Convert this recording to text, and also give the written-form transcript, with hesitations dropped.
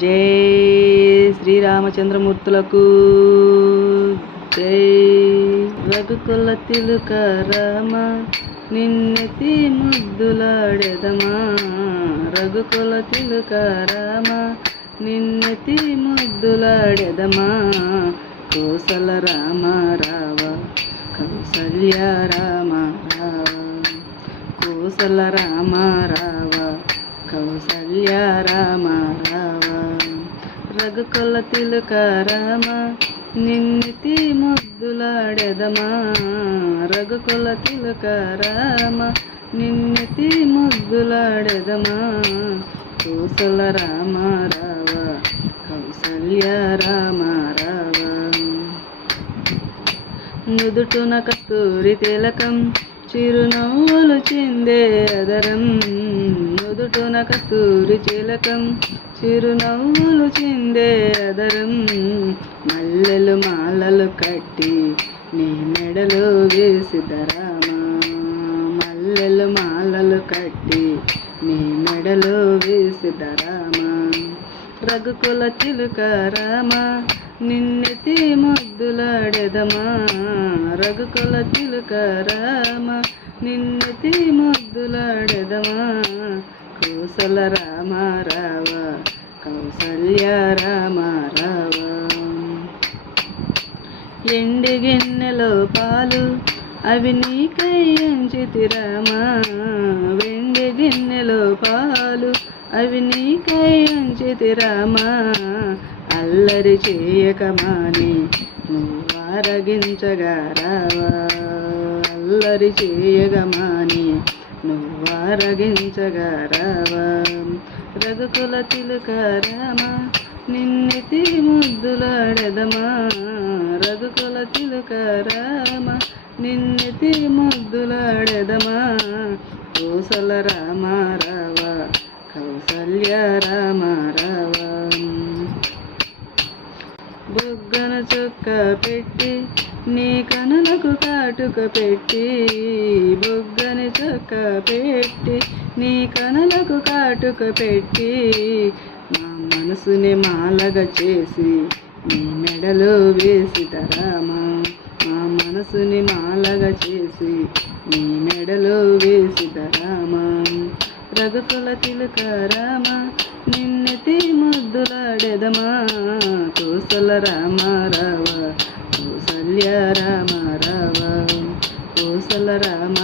జై శ్రీరామచంద్రమూర్తులకు జై. రఘుకుల తిలుక రామ నిన్నెతి ముద్దులాడెదమా, రఘుకుల తిలుక రామ నిన్నెతి ముద్దులాడెదమా. కోసల రామ రావ కౌసల్య రామ రావ, కోసల రామ రావ కౌసల్య రామ రావ. రఘుకుల తిలుక రామ నిన్నెతి ముద్దులాడెదమా, రఘుకుల తిలుక రామ నిన్నెతి ముద్దులాడెదమా. కోసల రామ రావ కౌసల్య రామ రావ. నుదుటున కస్తూరి తిలకం చిరునవ్వులు చిందే అదరం, నుదుటున కస్తూరి తిలకం చిరునవ్వులు చిందే అదరం. మల్లెలు మాలలు కట్టి నీ మెడలో వేసిదరామా, మల్లెలు మాలలు కట్టి నీ మెడలో వేసిదరామా. రఘుకుల తిలుక రామ నిన్నెతి ముద్దులాడెదమా, రఘుకుల తిలుక రామ నిన్నెతి ముద్దులాడెదమా. కోసల రామ రావ కౌసల్య రామ రావ. ఎండి గిన్నెలో పాలు అవి నీకై ఎంచితిరామా, వెండి గిన్నెలో పాలు అవి నీకై ఎంచితిరామా. అల్లరి చేయకమాని నువ్వారగించగా రావా, అల్లరి చేయగమాని నువ్వారగించగా రావా. రఘుకుల తిలుక రామ నిన్నెతి ముద్దులాడెదమా, రఘుకుల తిలుక రామ నిన్నెతి ముద్దులాడెదమా. కోసల రామ రావ కౌసల్య రామ రావ. బుగ్గన చొక్క పెట్టి నీ కనులకు కాటుక పెట్టి, బుగ్గని చొక్క పెట్టి నీ కనులకు కాటుక పెట్టి. మా మనసుని మాలగా చేసి నీ మెడలో వేసిదరామా, మా మనసుని మాలగా చేసి నీ మెడలో వేసిదరామా. రఘుకుల తిలుక రామ నిన్నెతి ముద్దులాడెదమా. కోసల రామ రావ కౌసల్య రామ రావ, కోసల రామ